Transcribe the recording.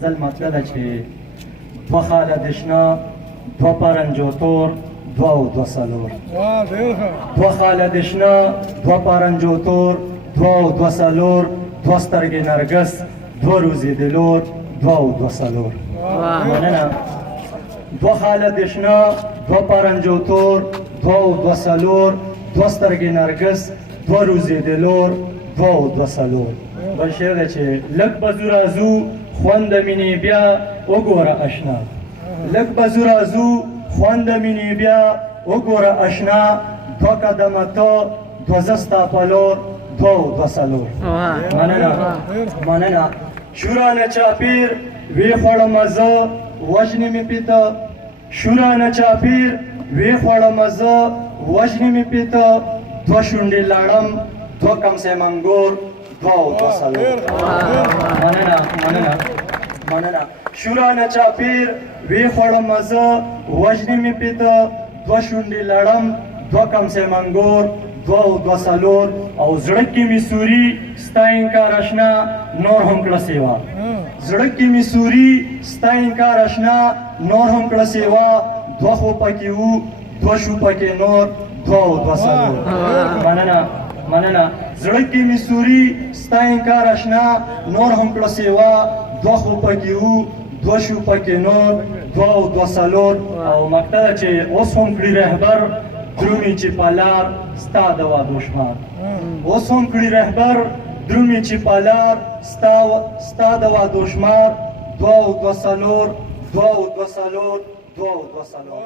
زل مطلب ده چې دوه خاله د شنه دوه پرنجو تور دوه او دوه څلور دوه خاله د شنه دوه پرنجو تور دوه او دوه څلور دوه سترګې نرګس دوه روزې د لور دوه او دوه څلور مننه دوه خاله د شنه دوه پرنجو تور دوه او دوه څلور دوه سترګې نرګس دوه روزې د لور دوه او دوه څلور بل شعر دی چې لږ به زو راځو خوند د مینې بیا وګوره اشنا لږ به زو راځو خوند د مینې بیا وګوره اشنا دوه قدمه ته دوه زه ستا په لور دوه او دوه څلور مننه شورانه چاپیر وی خوړمه زه وژنې مې پیته شورانه چاپیر وی خوړمه زه وژنې مې پیته دوه شونډې لاړم دوه کمسې منګور دوه او دوه څلور مننه شورانه چاپیر وی خوړمه زه وژنې مې پیته دوه شونډې لړم دوه کمسې منګور دوه او دوه څلور او زړه کې مې سوري ستا انکار اشنا نور هم کړه سیوا زړه کې مې سوري ستا انکار اشنا نور هم کړه سیوا دوه خو پکې وو دوه شو پکې نور دوه او دوه څلور مننه زړه کې مې سوري ستا انکار اشنا نور هم کړه سیوا دوه خو پکې وو دوه شو پکې نور دوه او دوه څلور او مقطع ده چې اوس هم کړي رهبر درومي چې په لار ستا د وعدو شمار اوس هم کړي رهبر درومي چې په لار ستا د وعدو شمار دوه او دوه څلور دوه او دوه څلور دوه او دوه څلور